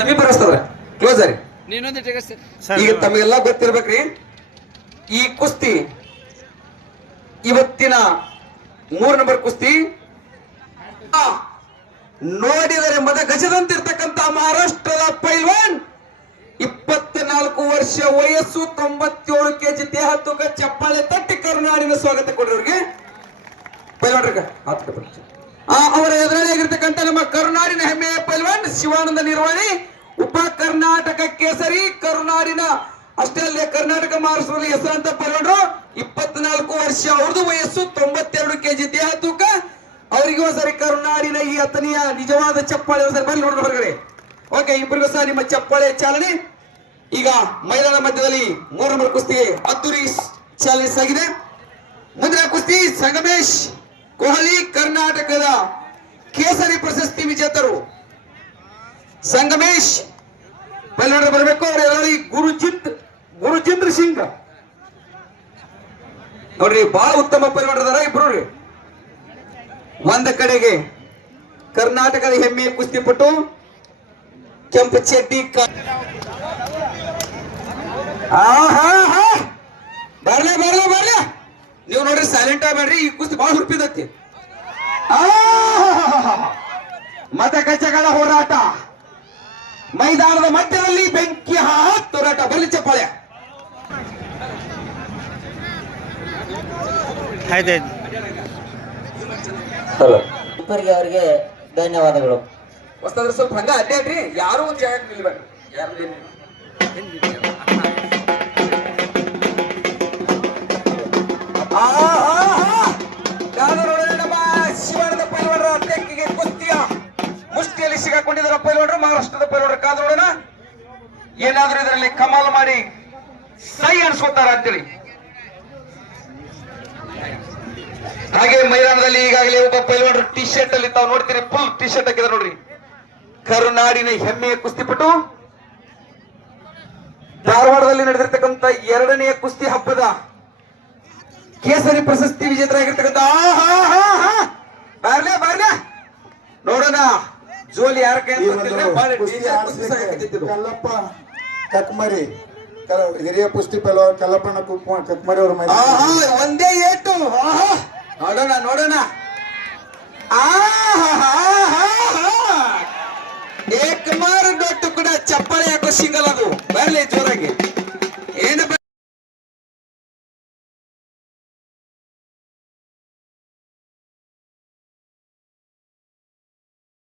ಸಮೀಪ ಬರಸ್ತವ್ರೆ ಕ್ಲೋಸ್ ರೀ. ಈಗ ತಮಗೆಲ್ಲ ಗೊತ್ತಿರ್ಬೇಕ್ರಿ, ಈ ಕುಸ್ತಿ ಇವತ್ತಿನ 3 ನಂಬರ್ ಕುಸ್ತಿ ನೋಡಿದರೆ ಮದ ಗಜದಂತಿರ್ತಕ್ಕಂಥ ಮಹಾರಾಷ್ಟ್ರದ ಪೈಲ್ವಾನ್ 24 ವರ್ಷ ವಯಸ್ಸು 97 ಕೆಜಿ ದೇಹ ತೂಕ ಚಪ್ಪಾಳೆ ತಟ್ಟಿ ಕರುನಾಡಿನ ಸ್ವಾಗತ ಕೊಡ್ರವ್ರಿಗೆ ಪೈಲ್ವಾನ್ರಿಗೆ ಅವರ ಎದುರಾಳಿಯಾಗಿರ್ತಕ್ಕಂಥ ನಮ್ಮ ಕರುನಾಡಿನ ಹೆಮ್ಮೆಯ ಪೈಲ್ವಾನ್ ಶಿವಾನಂದ ನಿರ್ವಾಣಿ, ಉಪ ಕರ್ನಾಟಕ ಕೇಸರಿ, ಕರುನಾಡಿನ ಅಷ್ಟೇ ಅಲ್ಲೇ ಕರ್ನಾಟಕ ಮಹಾರಾಷ್ಟ್ರದಲ್ಲಿ ಹೆಸರಾಂತ ಪೈಲ್ವಾನರು 24 ವರ್ಷ, ಅವ್ರದ್ದು ವಯಸ್ಸು 92 ಕೆಜಿ ದೇಹ ತೂಕ. ಅವರಿಗೂ ಸರಿ ಕರುನಾಡಿನ ಈ ಅತನಿಯ ನಿಜವಾದ ಚಪ್ಪಾಳೆ ಸರಿ ಬರಲಿ ನೋಡೋಣ ಹೊರಗಡೆ. ಓಕೆ, ಇಬ್ಬರಿಗೂ ಸಹ ನಿಮ್ಮ ಚಪ್ಪಾಳೆ ಚಾಲನೆ. ಈಗ ಮೈದಾನ ಮಧ್ಯದಲ್ಲಿ 3 ನಂಬರ್ ಕುಸ್ತಿಗೆ ಅದ್ದೂರಿ ಚಾಲನೆ ಆಗಿದೆ. ಮುಂದಿನ ಕುಸ್ತಿ ಸಂಗಮೇಶ್ ಕೊಹ್ಲಿ, ಕರ್ನಾಟಕದ ಕೇಸರಿ ಪ್ರಶಸ್ತಿ ವಿಜೇತರು ಸಂಗಮೇಶ್ ಪೈಲ್ವಾನರು ಬರಬೇಕು. ಅವರ ಗುರುಜಿಂದ್ರ ಸಿಂಗ್ ನೋಡ್ರಿ, ಬಹಳ ಉತ್ತಮ ಪೈಲ್ವಾನರ ಇಬ್ರು ರೀ. ಒಂದ ಕಡೆಗೆ ಕರ್ನಾಟಕದ ಹೆಮ್ಮೆಯ ಕುಸ್ತಿಪಟು ಕೆಂಪು ಚಡ್ಡಿ ಬರ್ಲ ನೀವು ನೋಡ್ರಿ, ಸೈಲೆಂಟ್ ಆಗ್ಬೇಡ್ರಿ. ಈ ಕುಸ್ತಿ ಬಹಳ ಹುರುಪಿದತಿ. ಮತಗಜಗಳ ಹೋರಾಟ ಮೈದಾನದ ಮಧ್ಯದಲ್ಲಿ ಬೆಂಕಿ ಹೋರಾಟ. ಬರಲಿ ಚಪ್ಪಾಳೆ. ಅವರಿಗೆ ಧನ್ಯವಾದಗಳು. ಹೊಸದ್ರ ಸ್ವಲ್ಪ ಹಂಗ ಅಡ್ಡಾಡ್ರಿ, ಯಾರು ಒಂದ್ ಜಾಗಕ್ಕೆ ನಿಲ್ಬೇಡ್ರಿ. ನಮ್ಮ ಶಿವಾನಂದ ಪೈಲ್ವಾನರ ತೆಕ್ಕಿಗೆ ಕುಸ್ತಿಯ ಮುಷ್ಟಿಯಲ್ಲಿ ಸಿಗಾಕೊಂಡಿದ್ದಾರೆ ಪೈಲ್ವಾನರು, ಮಹಾರಾಷ್ಟ್ರದ ಪೈಲ್ವಾನರು. ಕಾದು ನೋಡೋಣ ಏನಾದ್ರೂ ಇದರಲ್ಲಿ ಕಮಾಲ್ ಮಾಡಿ ಸೈ ಅನ್ಸ್ಕೊತಾರ ಅಂತೇಳಿ. ಹಾಗೆ ಮೈದಾನದಲ್ಲಿ ಈಗಾಗಲೇ ಒಬ್ಬ ಪೈಲ್ವಾನರು ಟಿ ಶರ್ಟ್ ಅಲ್ಲಿ ತಾವು ನೋಡ್ತೀರಿ, ಫುಲ್ ಟಿ ಶರ್ಟ್ ಹಾಕಿದ್ರೆ ನೋಡ್ರಿ. ಕರುನಾಡಿನ ಹೆಮ್ಮೆಯ ಕುಸ್ತಿಪಟು ಧಾರವಾಡದಲ್ಲಿ ನಡೆದಿರ್ತಕ್ಕಂಥ 2ನೇ ಕುಸ್ತಿ ಹಬ್ಬದ ಕೇಸರಿ ಪ್ರಶಸ್ತಿ ವಿಜೇತರಾಗಿರ್ತಕ್ಕಂಥ ಬಾರ್ಲೆ ನೋಡೋಣ ಜೋಲಿ ಯಾರ ಕೈ ಕಲ್ಲಪ್ಪ ಕಕ್ಮರಿ, ಹಿರಿಯ ಕುಸ್ತಿ ಪೈಲ್ವಾನ್ ಕಲ್ಲಪ್ಪನ ಕಕ್ಮರಿ ಅವ್ರ ಒಂದೇ ಏಟು. ನೋಡೋಣ ಏಕಮಾರ್ ಡೊಟ್ಟು ಕೂಡ ಚಪ್ಪಾಳೆ ಹಾಕೋ ಸಿಂಗಲ್